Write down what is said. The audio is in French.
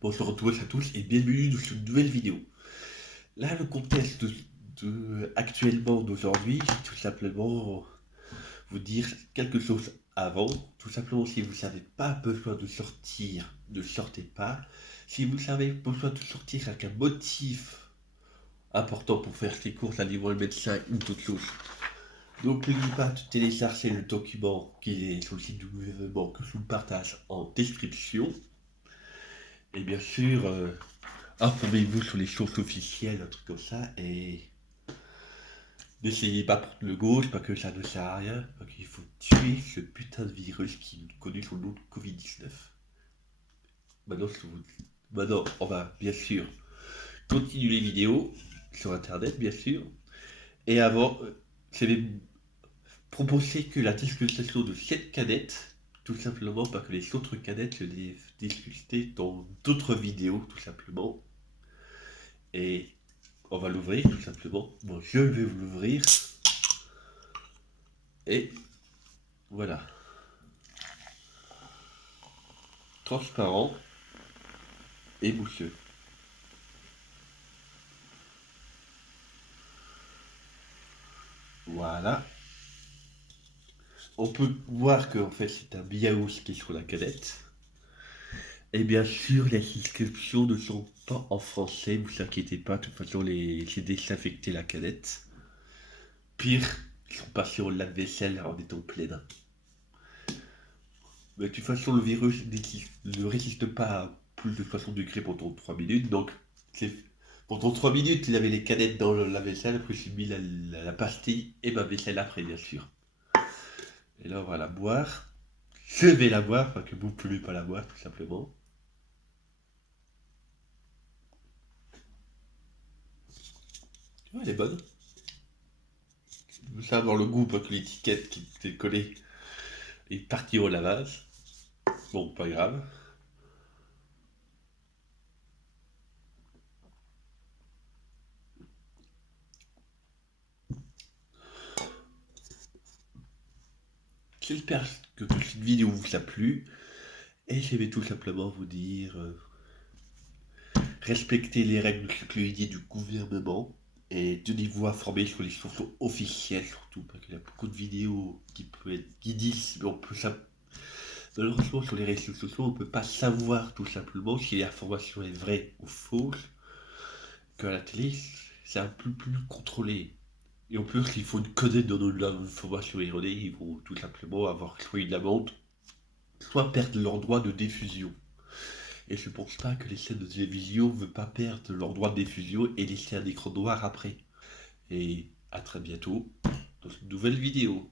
Bonjour à tous et bienvenue dans cette nouvelle vidéo. Là, le contexte actuellement d'aujourd'hui, c'est tout simplement vous dire quelque chose avant. Tout simplement, si vous n'avez pas besoin de sortir, ne sortez pas. Si vous avez besoin de sortir avec un motif important pour faire ses courses, allez voir le médecin ou toute chose. Donc n'oubliez pas de télécharger le document qui est sur le site du gouvernement que je vous partage en description. Et bien sûr, informez-vous sur les sources officielles, un truc comme ça, et n'essayez pas pour le gauche, parce que ça ne sert à rien, parce qu'il faut tuer ce putain de virus qui est connu sous le nom de Covid-19. Maintenant, on va bien sûr continuer les vidéos sur internet, bien sûr, et avant, je vais proposer que la discussion de cette canette, tout simplement parce que les autres canettes, je les ai discutées dans d'autres vidéos, tout simplement, et on va l'ouvrir tout simplement. Bon, je vais vous l'ouvrir. Et voilà. Transparent et mousseux. Voilà. On peut voir que en fait c'est un Biaous qui est sur la canette. Et bien sûr, les inscriptions ne sont pas en français, ne vous inquiétez pas, de toute façon j'ai désinfecté la canette. Pire, ils sont passés au lave-vaisselle en étant pleine. Mais de toute façon, le virus ne résiste pas à plus de 60 degrés pendant 3 minutes, donc pendant 3 minutes, il avait les canettes dans la vaisselle, après j'ai mis la pastille et ma vaisselle après, bien sûr. Et là, on va la boire. Je vais la boire, parce que vous ne pouvez pas la boire, tout simplement. Ouais, elle est bonne. Vous savez avoir le goût, parce que l'étiquette qui était collée est partie au lavage. Bon, pas grave. J'espère que cette vidéo vous a plu. Et je vais tout simplement vous dire, respectez les règles de sécurité du gouvernement et tenez-vous informés sur les sources officielles surtout, parce qu'il y a beaucoup de vidéos qui disent, mais on peut malheureusement sur les réseaux sociaux, on ne peut pas savoir tout simplement si l'information est vraie ou fausse, que à la télé, c'est un peu plus contrôlé. Et en plus, s'il faut une connaître dans l'information erronée, ils vont tout simplement avoir soit une amende, soit perdre leur droit de diffusion. Et je pense pas que les chaînes de télévision ne veulent pas perdre leur droit de diffusion et laisser un écran noir après. Et à très bientôt dans une nouvelle vidéo.